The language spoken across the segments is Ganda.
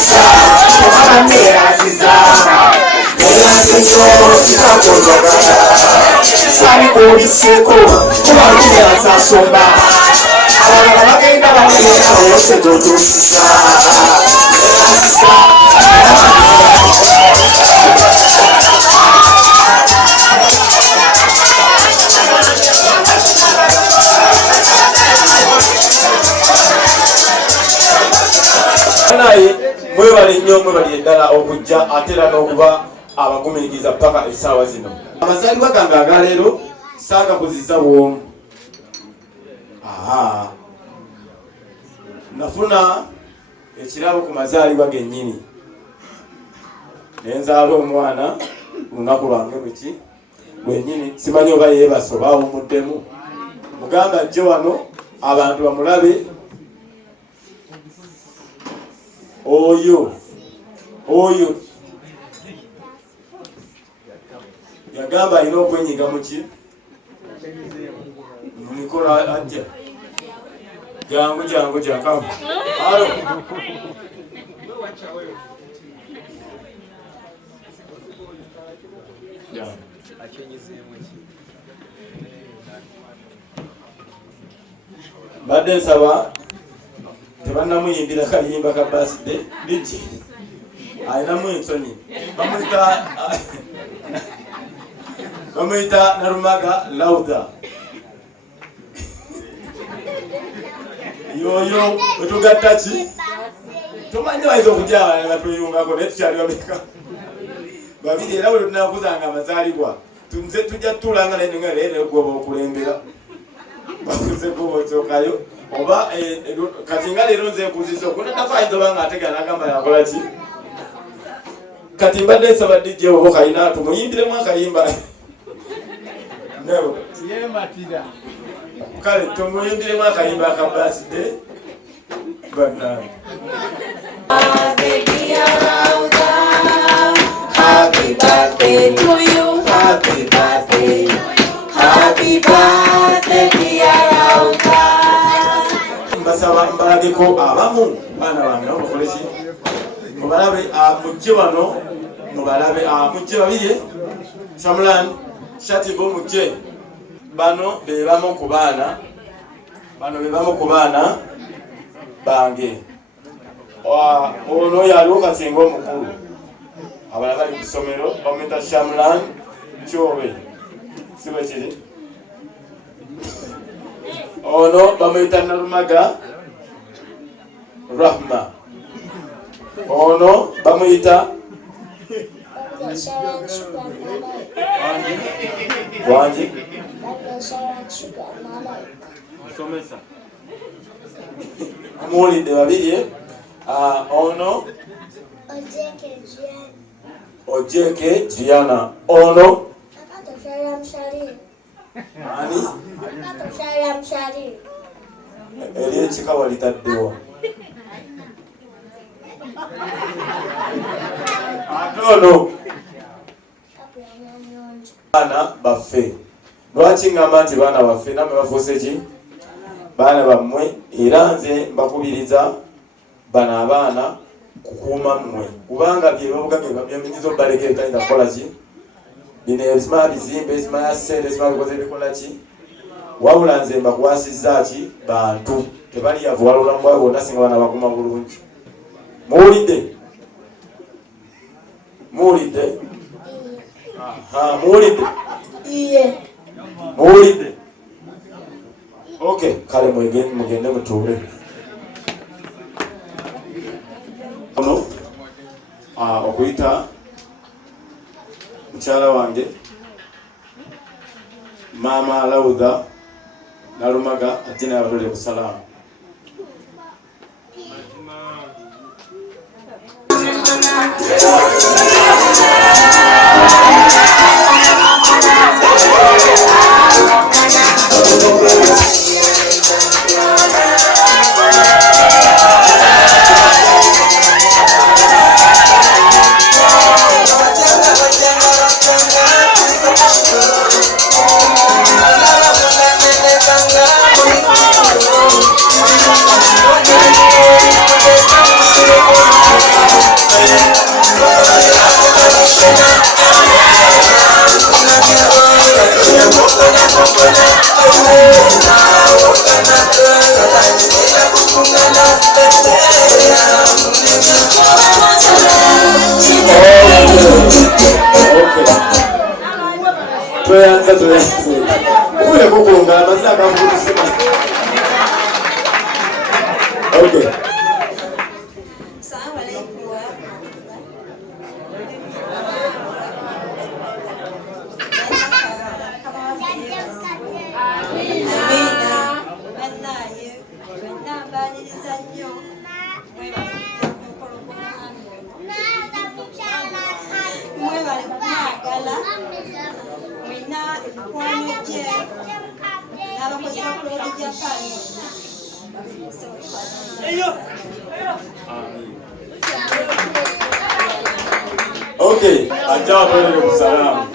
sisa Kuhamia ziza Ela siko Sikakutoka Sani kubiseko Kuhamia zasomba Abana bagenda bamenya Ose dodo sisa Ela sisa mwebale nnyo mwebali eddala okujja ate era n'okuba abagumiriza paka essaawa zino. Amazaalibwa gange agaleero saagakuziza bwomu. Nafuna ekirabo ku mazaalibwa gennyini ne nzaala omwana lunaku lwange bweki lwennyini. Simanyi oba yeebase oba awumuddemu. Muganda ajje wano abantu bamulabe. Oyo yagamba alina okwenyiga muki mu mikolo ajja. Jangu jakamu alo badde nsaba tebannamuyimbira kayimba ka birthday biki alinamu ensonyi bamuyita Nalumaga Lauda. Yoyo wetugatta ki tumanyi wayinza okujja nga tweyungako naye tukyali bameka babiri era bwe tunakuzanga amazaalibwa nze tujja tutulanga naye nga leero gwoba okulembera bakuzekobotyokayo oba kati nga leero nze nkuziza okunatako ayinza oba nga ategana agamba yakola ki kati mbadde nsaba DJ oba kayina tumuyimbiremu akayimba kale tumuyimbiremu akayimba aka birthday bannange. Happy birthday to you, happy birthday, happy birthday dear Rauda. Mbasaba mbalageko abamu baana bange nabo bakole ki mubalabe mujje wano mubalabe mujje babiri Shamlan Shatibo mujje bano bebamu ku baana bange. Ono yaliwo Kasengo omukulu abalala bali ku ssomero bamwita Shamlan Kyobe sibe kiri. Ono bamwita Nalumaga Rahma. Ono bamwita Wanji somesa amulidde babiri. Ono Ojeke Giana. Ono ani eri ekika walitaddewo ate ono baana baffe. Lwaki ngamba nti baana baffe namwe bafuuse ki baana bammwe era nze mbakubiriza bano abaana kukuuma mmwe kubanga byebabuga byamenyiza obaleka ebitayinza kukola ki bino ebisimala bizimbe ebisimala ssente ebisimala bikoze bikola ki wabula nze mbakwasizza ki bantu tebali yavuwala obulamu bwawe bwonna singa baana bakuma bulungi. Muwulidde muwulidde okay kale mugende mutuule ono okuyita mukyala wange Mama Lauda Nalumaga ajje naye abatole ku salaamu. toyanza ubule kukungala mazina gafukusima. Okay. Okay, ajabu pale kwa salamu.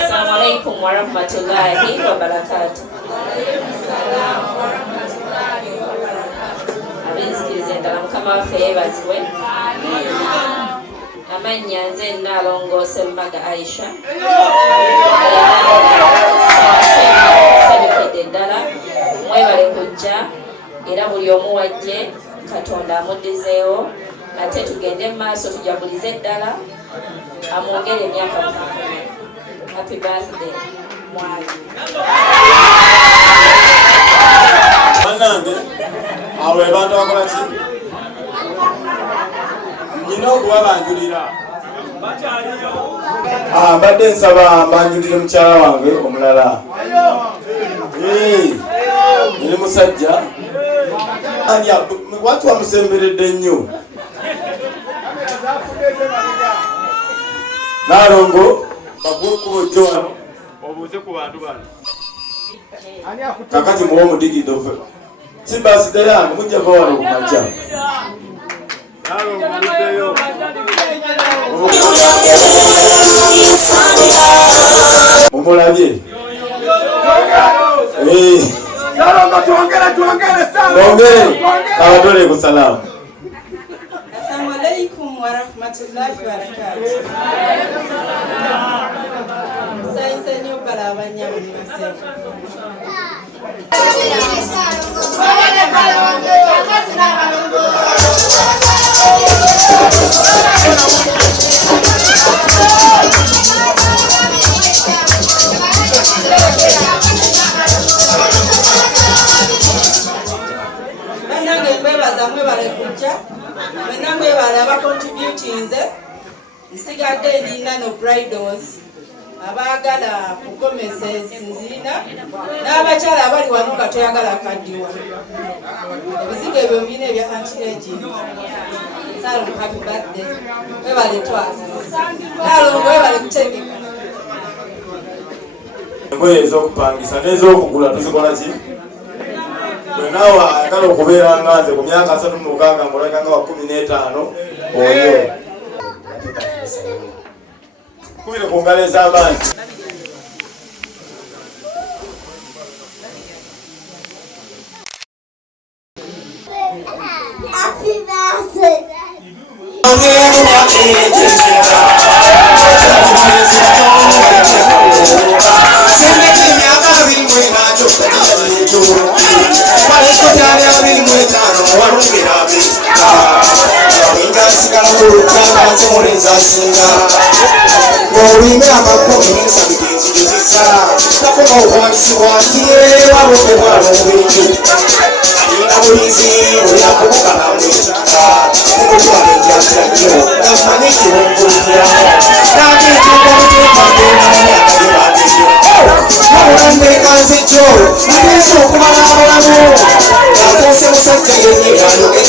Assalamualaikum warahmatullahi wabarakatuh. Abenzikiriza endala mukama waffe yeebazibwe. Amannya nze Nnaalongoose Mbaga Aisha. Sabikedde ddala mwebale kujja era buli omu wajje Katonda amuddizeewo ate tugende mu maaso tujagulize ddala amwongere emyaka 10. Happy birthday, Mwali. Manange, awe bantu bakola ki? Nina okuba banjulira. Mbadde nsaba banjulire mukyala wange omulala. Nili musajja. Watu wamusemberedde nnyo. Naalongo bakukubo John obuze ku bantu bano kakati muwo mudigido fe si birthday yange mujja bawala kumaja mumulabye tuongere kawadole ku salamu. Assalamu alaikum warahmatullahi wabarakatuh. Sainse nyo balabanya mnase. Mwenamwe balaba contributions nsigadde nina no bridals abagala kugomeses nzina n'abakyala abali wano nga toyagala kaddiwa ebizigo ebyo mbina ebya anti-aging. Salongo happy birthday webale twaza Salongo webale kutegeka engoye ez'okupangisa n'ez'okugula tuzikola ki? Naawe ayagala okubeera nga nze ku myaka 36 ng'olabika nga wa 15 oyo kubire ku ngalo ez'amaanyi. Joe,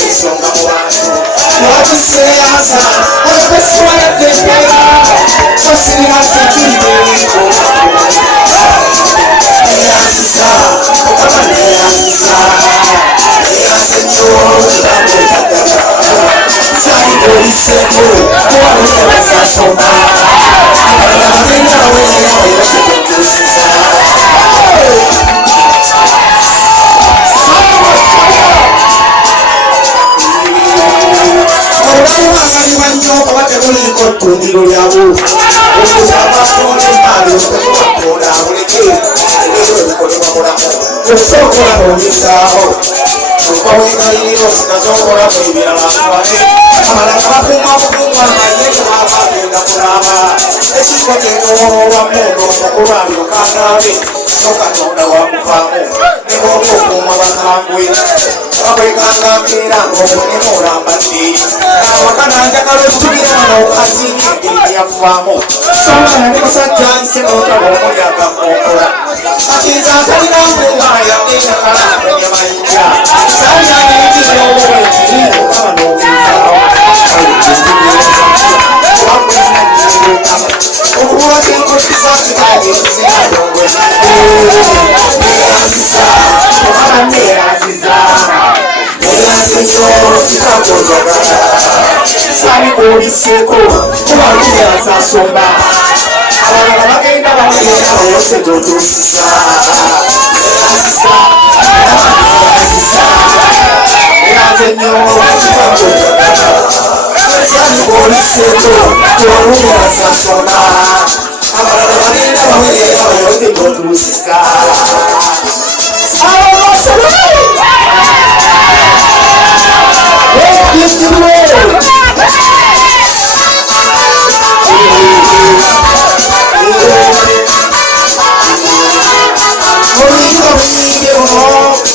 isonga mu bantu wakiseyaza olwokwesobola tepera sosirina sekiriko eyanziza mukama neyanziza eyanze nnyo kiramwetagala zaligoliseko kuwalunga bazasoma abalala bagenda baweerera ebategetuusiza kuba temuliiko ttundiro lyabo okuzabatonda emaali okubatonda abuleke ebyo ebikolebwa mulamu okusookola n'omisaawo okawekaliriro sinazokolamu ebirala ntwale abalala bakuuma bukuuma naye tebabagenda kulaba ekiko kyetoolwamundo omukulwabiro kanaabe so katonda wakuvaamu ne bwoba okuuma bakambwe bakwekanga mbeera ng'obunene olambadde awakananjagala okutugira wano azinye engeri yavaamu somana ne musajja nse n'otaba omulyaga konkola akiriza atalina nkungaaya n'enjagala amenya mayinja sayaningiro obwekiri okaba n'obuzaawo okuba kenkotiza kikaekizinayongwe neyanziza okaba neyanziza eyanzizo kikakonjagala salikuuliseko kubalumya zasomba abalala bagenda baweerera oyose totuusiza eyanziza eyanze nnyo kikakonjagala salikuuliseko kubalumya zasomba abalala bagenda baweerera oyose totuusiza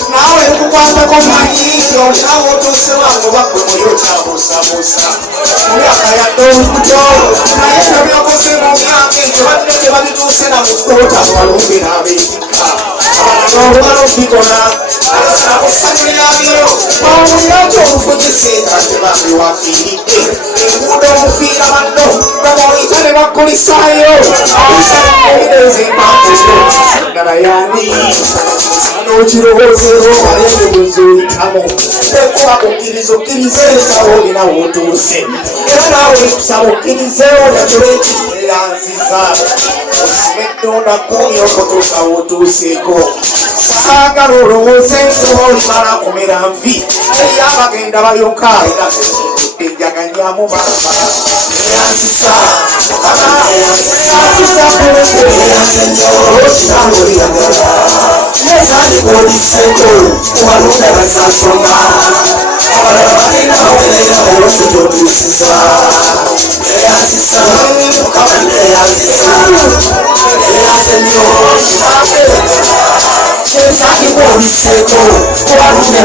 nawe kukwatako manyingi olinawo otusewango bakwe muyo kyabuusabuusa mu myaka yadde olubuto naye nga byakoze mu myaka ekyo badde tebabituuse namukuota abalumbe n'abeetika abalala okubikola alasala kusanyu lyabyo bawulirako oluvugisi nga tebabiwafiiridde enguudo omufiira banno babaoyita ne bakulisaayo ebisaebideezi empankuzo ddala yani n'okirowoozeewo obalengeuzo oyitamu ekuba kukkiriza okkirize ensaba olina wootuuse era naawe kusaba okkirizeewo nakyole ekiteeranziza osime eddonda kuumya okutuuka wootuuseeko saagala olowooze nsoba olimala kumera nvi eriyo abagenda bayoka era ejjaganyamu baba eyanziza salikuuliseko kubalunda bazasoma abalala bagenda baweerera olwose totuusiza eyanziza mukama neyanziza eyanze nnyo salikuuliseko kubalunda